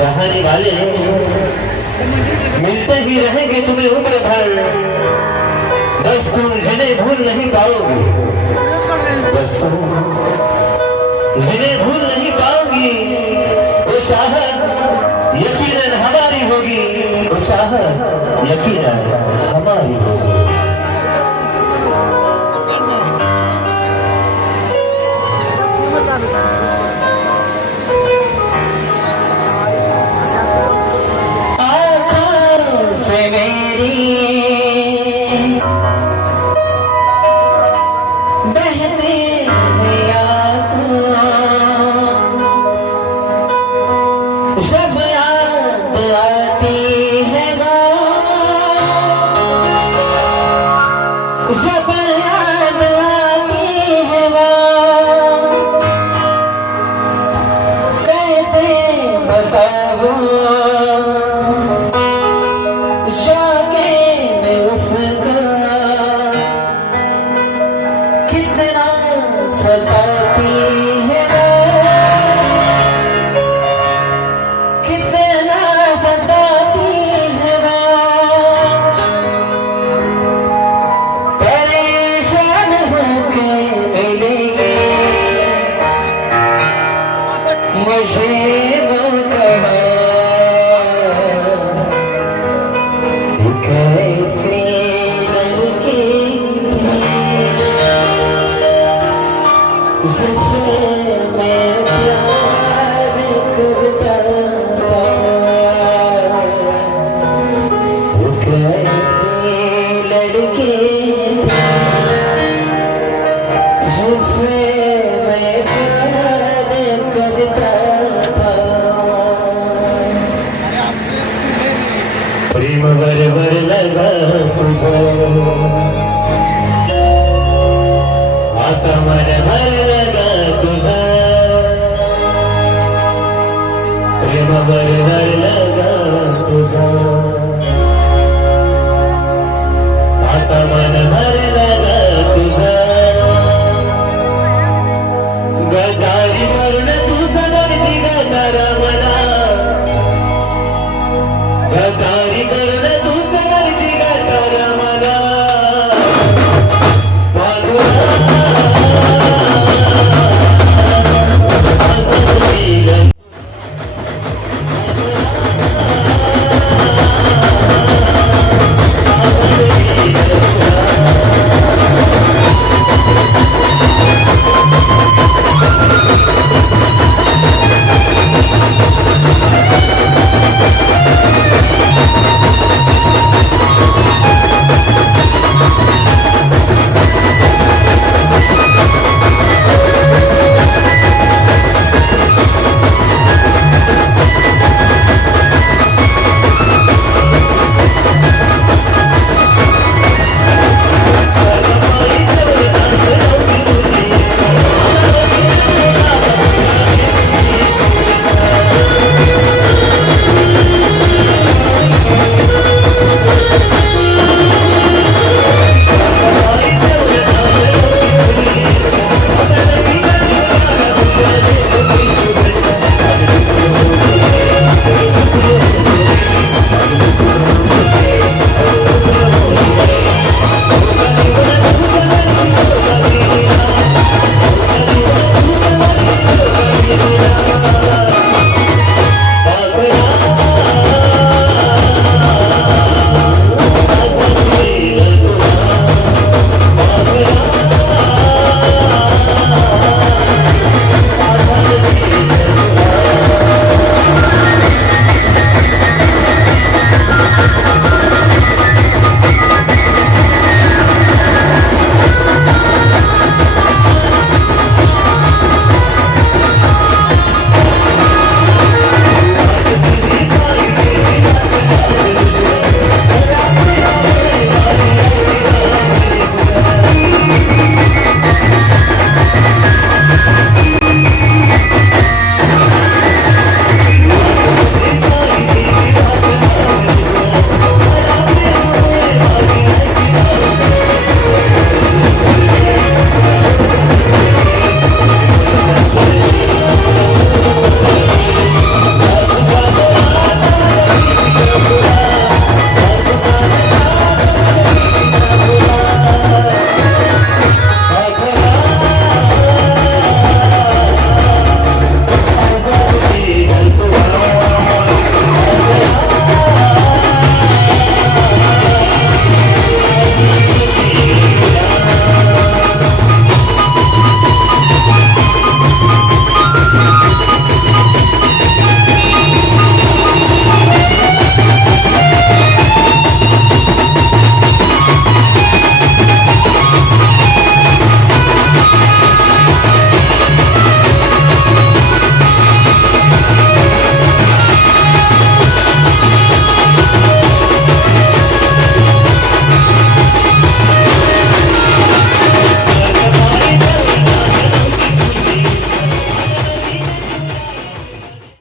चाहने वाले मिलते ही रहेंगे तुम्हें उम्र भर, बस तुम जिन्हें भूल नहीं पाओगे, बस तुम जिन्हें भूल नहीं पाओगी। वो चाहत यकीनन हमारी होगी, वो चाहत यकीनन हमारी होगी। जब याद आती है वो, जब याद आती है वो, कैसे बताऊं शौकीन उसका कितना सताती है। मुझे वो कहा कैसी लड़की थी, जिससे मैं प्यार करता था, वो कैसी लड़की थी, जिससे मैं प्यार करता। प्रेम बरबर लगा तुझे आता मन